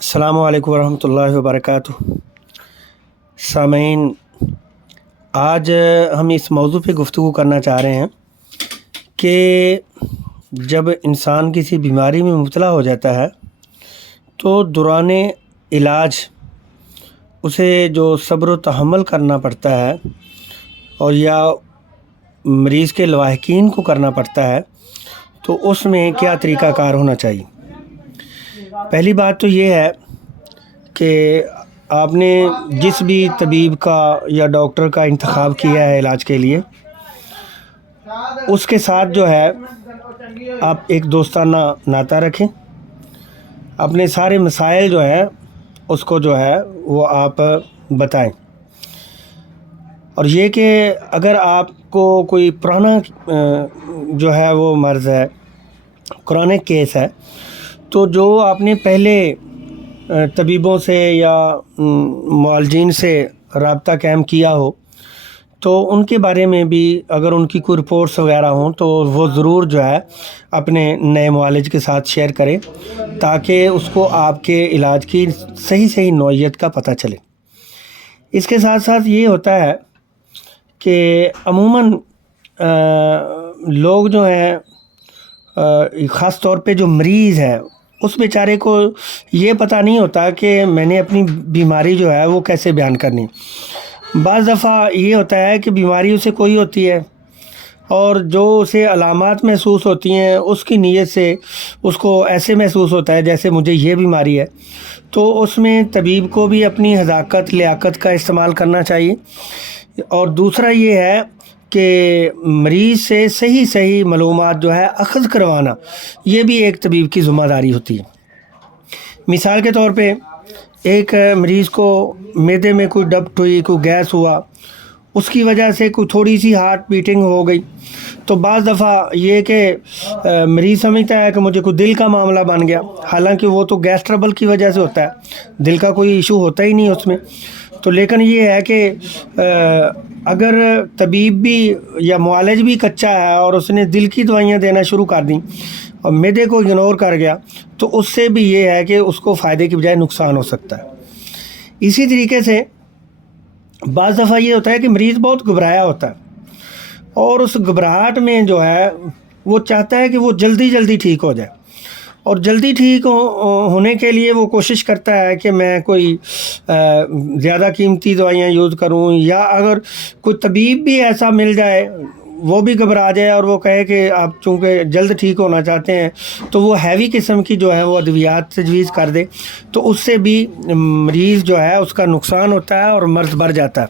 السلام علیکم ورحمۃ اللہ وبرکاتہ۔ سامعین، آج ہم اس موضوع پہ گفتگو کرنا چاہ رہے ہیں کہ جب انسان کسی بیماری میں مبتلا ہو جاتا ہے تو دوران علاج اسے جو صبر و تحمل کرنا پڑتا ہے اور یا مریض کے لواحقین کو کرنا پڑتا ہے، تو اس میں کیا طریقہ کار ہونا چاہیے۔ پہلی بات تو یہ ہے کہ آپ نے جس بھی طبیب کا یا ڈاکٹر کا انتخاب کیا ہے علاج کے لیے، اس کے ساتھ جو ہے آپ ایک دوستانہ ناطہ رکھیں، اپنے سارے مسائل جو ہے اس کو جو ہے وہ آپ بتائیں، اور یہ کہ اگر آپ کو کوئی پرانا جو ہے وہ مرض ہے، کرونک کیس ہے، تو جو آپ نے پہلے طبیبوں سے یا معالجین سے رابطہ قائم کیا ہو، تو ان کے بارے میں بھی اگر ان کی کوئی رپورٹس وغیرہ ہوں تو وہ ضرور جو ہے اپنے نئے معالج کے ساتھ شیئر کریں، تاکہ اس کو آپ کے علاج کی صحیح نوعیت کا پتہ چلے۔ اس کے ساتھ ساتھ یہ ہوتا ہے کہ عموماً لوگ جو ہیں، خاص طور پہ جو مریض ہے، اس بیچارے کو یہ پتہ نہیں ہوتا کہ میں نے اپنی بیماری جو ہے وہ کیسے بیان کرنی۔ بعض دفعہ یہ ہوتا ہے کہ بیماری اسے کوئی ہوتی ہے، اور جو اسے علامات محسوس ہوتی ہیں اس کی نیت سے اس کو ایسے محسوس ہوتا ہے جیسے مجھے یہ بیماری ہے، تو اس میں طبیب کو بھی اپنی حذاقت لیاقت کا استعمال کرنا چاہیے۔ اور دوسرا یہ ہے کہ مریض سے صحیح معلومات جو ہے اخذ کروانا، یہ بھی ایک طبیب کی ذمہ داری ہوتی ہے۔ مثال کے طور پہ ایک مریض کو معدے میں کوئی ڈپٹ ہوئی، کوئی گیس ہوا، اس کی وجہ سے کوئی تھوڑی سی ہارٹ بیٹنگ ہو گئی، تو بعض دفعہ یہ کہ مریض سمجھتا ہے کہ مجھے کوئی دل کا معاملہ بن گیا، حالانکہ وہ تو گیس ٹربل کی وجہ سے ہوتا ہے، دل کا کوئی ایشو ہوتا ہی نہیں اس میں۔ تو لیکن یہ ہے کہ اگر طبیب بھی یا معالج بھی کچا ہے اور اس نے دل کی دوائیاں دینا شروع کر دیں اور معدے کو اگنور کر گیا، تو اس سے بھی یہ ہے کہ اس کو فائدے کی بجائے نقصان ہو سکتا ہے۔ اسی طریقے سے بعض دفعہ یہ ہوتا ہے کہ مریض بہت گھبرایا ہوتا ہے، اور اس گھبراہٹ میں جو ہے وہ چاہتا ہے کہ وہ جلدی ٹھیک ہو جائے، اور جلدی ٹھیک ہونے کے لیے وہ کوشش کرتا ہے کہ میں کوئی زیادہ قیمتی دوائیاں یوز کروں، یا اگر کوئی طبیب بھی ایسا مل جائے وہ بھی گھبرا جائے اور وہ کہے کہ آپ چونکہ جلد ٹھیک ہونا چاہتے ہیں تو وہ ہیوی قسم کی جو ہے وہ ادویات تجویز کر دے، تو اس سے بھی مریض جو ہے اس کا نقصان ہوتا ہے اور مرض بڑھ جاتا ہے۔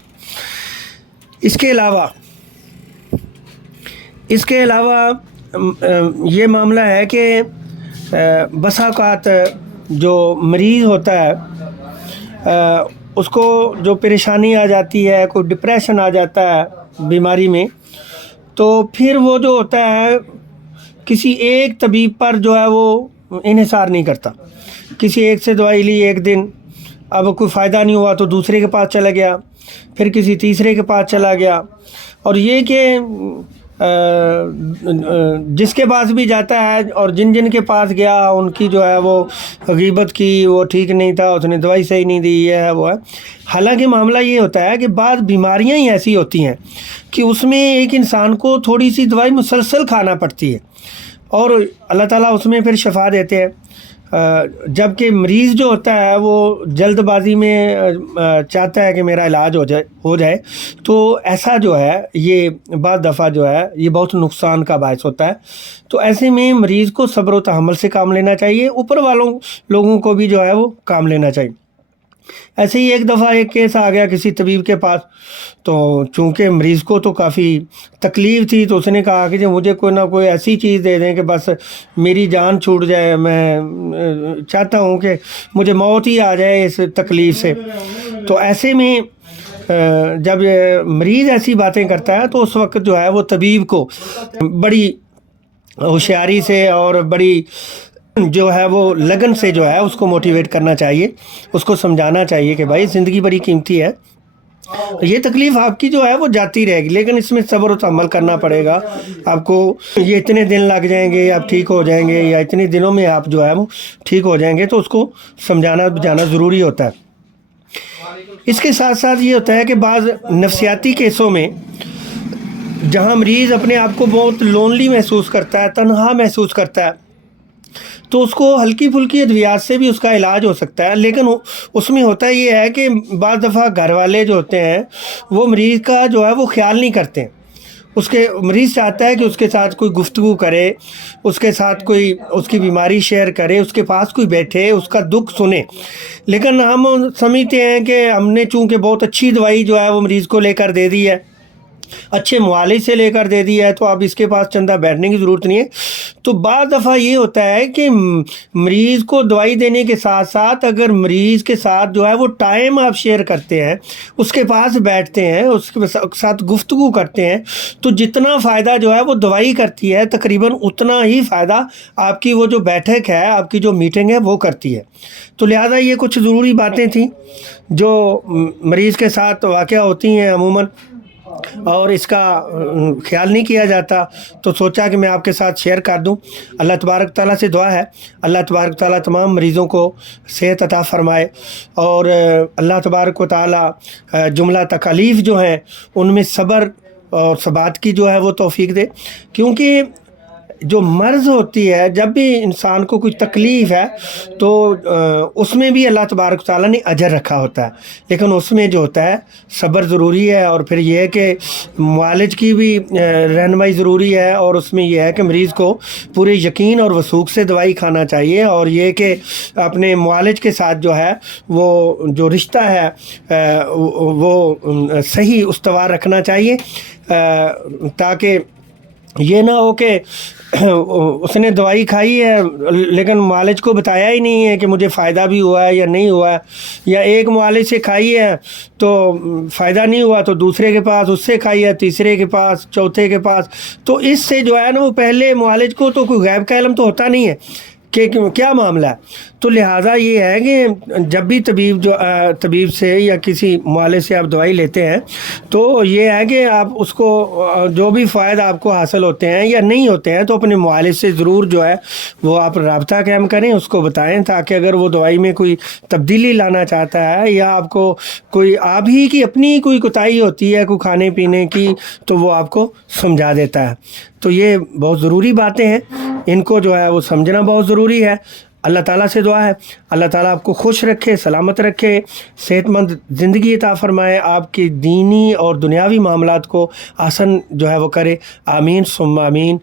اس کے علاوہ یہ معاملہ ہے کہ بسا اوقات جو مریض ہوتا ہے اس کو جو پریشانی آ جاتی ہے، کوئی ڈپریشن آ جاتا ہے بیماری میں، تو پھر وہ جو ہوتا ہے کسی ایک طبیب پر جو ہے وہ انحصار نہیں کرتا۔ کسی ایک سے دوائی لی ایک دن، اب کوئی فائدہ نہیں ہوا تو دوسرے کے پاس چلا گیا، پھر کسی تیسرے کے پاس چلا گیا، اور یہ کہ جس کے پاس بھی جاتا ہے اور جن کے پاس گیا ان کی جو ہے وہ غیبت کی، وہ ٹھیک نہیں تھا، اس نے دوائی صحیح نہیں دی، یہ ہے وہ ہے۔ حالانکہ معاملہ یہ ہوتا ہے کہ بعض بیماریاں ہی ایسی ہوتی ہیں کہ اس میں ایک انسان کو تھوڑی سی دوائی مسلسل کھانا پڑتی ہے، اور اللہ تعالیٰ اس میں پھر شفا دیتے ہیں، جبکہ مریض جو ہوتا ہے وہ جلد بازی میں چاہتا ہے کہ میرا علاج ہو جائے، تو ایسا جو ہے یہ بعض دفعہ جو ہے یہ بہت نقصان کا باعث ہوتا ہے۔ تو ایسے میں مریض کو صبر و تحمل سے کام لینا چاہیے، اوپر والوں لوگوں کو بھی جو ہے وہ کام لینا چاہیے۔ ایسے ہی ایک دفعہ ایک کیس آ گیا کسی طبیب کے پاس، تو چونکہ مریض کو تو کافی تکلیف تھی، تو اس نے کہا کہ مجھے کوئی نہ کوئی ایسی چیز دے دیں کہ بس میری جان چھوٹ جائے، میں چاہتا ہوں کہ مجھے موت ہی آ جائے اس تکلیف سے۔ تو ایسے میں جب مریض ایسی باتیں کرتا ہے تو اس وقت جو ہے وہ طبیب کو بڑی ہوشیاری سے اور بڑی جو ہے وہ لگن سے جو ہے اس کو موٹیویٹ کرنا چاہیے، اس کو سمجھانا چاہیے کہ بھائی زندگی بڑی قیمتی ہے، یہ تکلیف آپ کی جو ہے وہ جاتی رہے گی، لیکن اس میں صبر و تحمل کرنا پڑے گا آپ کو. یہ اتنے دن لگ جائیں گے، آپ ٹھیک ہو جائیں گے، یا اتنے دنوں میں آپ جو ہے وہ ٹھیک ہو جائیں گے، تو اس کو سمجھانا بجانا ضروری ہوتا ہے. اس کے ساتھ ساتھ یہ ہوتا ہے کہ بعض نفسیاتی کیسوں میں جہاں مریض اپنے آپ کو بہت لونلی محسوس کرتا ہے، تنہا محسوس کرتا ہے، تو اس کو ہلکی پھلکی ادویات سے بھی اس کا علاج ہو سکتا ہے. لیکن اس میں ہوتا یہ ہے کہ بعض دفعہ گھر والے جو ہوتے ہیں وہ مریض کا جو ہے وہ خیال نہیں کرتے. مریض چاہتا ہے کہ اس کے ساتھ کوئی گفتگو کرے، اس کے ساتھ کوئی اس کی بیماری شیئر کرے، اس کے پاس کوئی بیٹھے، اس کا دکھ سنے. لیکن ہم سمجھتے ہیں کہ ہم نے چونکہ بہت اچھی دوائی جو ہے وہ مریض کو لے کر دے دی ہے، اچھے معالج سے لے کر دے دی ہے، تو اب اس کے پاس چندہ بیٹھنے کی ضرورت نہیں ہے. تو بعض دفعہ یہ ہوتا ہے کہ مریض کو دوائی دینے کے ساتھ ساتھ اگر مریض کے ساتھ جو ہے وہ ٹائم آپ شیئر کرتے ہیں، اس کے پاس بیٹھتے ہیں، اس کے ساتھ گفتگو کرتے ہیں، تو جتنا فائدہ جو ہے وہ دوائی کرتی ہے تقریباً اتنا ہی فائدہ آپ کی وہ جو بیٹھک ہے، آپ کی جو میٹنگ ہے وہ کرتی ہے. تو لہٰذا یہ کچھ ضروری باتیں تھیں جو مریض کے ساتھ واقعہ ہوتی ہیں عموماً، اور اس کا خیال نہیں کیا جاتا، تو سوچا کہ میں آپ کے ساتھ شیئر کر دوں. اللہ تبارک تعالیٰ سے دعا ہے اللہ تبارک تعالیٰ تمام مریضوں کو صحت عطا فرمائے، اور اللہ تبارک و تعالیٰ جملہ تکالیف جو ہیں ان میں صبر اور ثبات کی جو ہے وہ توفیق دے. کیونکہ جو مرض ہوتی ہے، جب بھی انسان کو کوئی تکلیف ہے تو اس میں بھی اللہ تبارک تعالیٰ نے اجر رکھا ہوتا ہے، لیکن اس میں جو ہوتا ہے صبر ضروری ہے، اور پھر یہ ہے کہ معالج کی بھی رہنمائی ضروری ہے، اور اس میں یہ ہے کہ مریض کو پورے یقین اور وثوق سے دوائی کھانا چاہیے، اور یہ کہ اپنے معالج کے ساتھ جو ہے وہ جو رشتہ ہے وہ صحیح استوار رکھنا چاہیے، تاکہ یہ نہ ہو کہ اس نے دوائی کھائی ہے لیکن معالج کو بتایا ہی نہیں ہے کہ مجھے فائدہ بھی ہوا ہے یا نہیں ہوا ہے، یا ایک معالج سے کھائی ہے تو فائدہ نہیں ہوا تو دوسرے کے پاس، اس سے کھائی ہے تیسرے کے پاس، چوتھے کے پاس. تو اس سے جو ہے نا وہ پہلے معالج کو تو کوئی غیب کا علم تو ہوتا نہیں ہے کہ کیا معاملہ ہے. تو لہٰذا یہ ہے کہ جب بھی طبیب سے یا کسی معالج سے آپ دوائی لیتے ہیں تو یہ ہے کہ آپ اس کو جو بھی فائدہ آپ کو حاصل ہوتے ہیں یا نہیں ہوتے ہیں تو اپنے معالج سے ضرور جو ہے وہ آپ رابطہ قائم کریں، اس کو بتائیں، تاکہ اگر وہ دوائی میں کوئی تبدیلی لانا چاہتا ہے یا آپ کو کوئی آپ ہی کی اپنی کوئی کوتاہی ہوتی ہے کوئی کھانے پینے کی، تو وہ آپ کو سمجھا دیتا ہے. تو یہ بہت ضروری باتیں ہیں، ان کو جو ہے وہ سمجھنا بہت ضروری ہے. اللہ تعالیٰ سے دعا ہے اللہ تعالیٰ آپ کو خوش رکھے، سلامت رکھے، صحت مند زندگی عطا فرمائے، آپ کی دینی اور دنیاوی معاملات کو آسان جو ہے وہ کرے. آمین ثم آمین.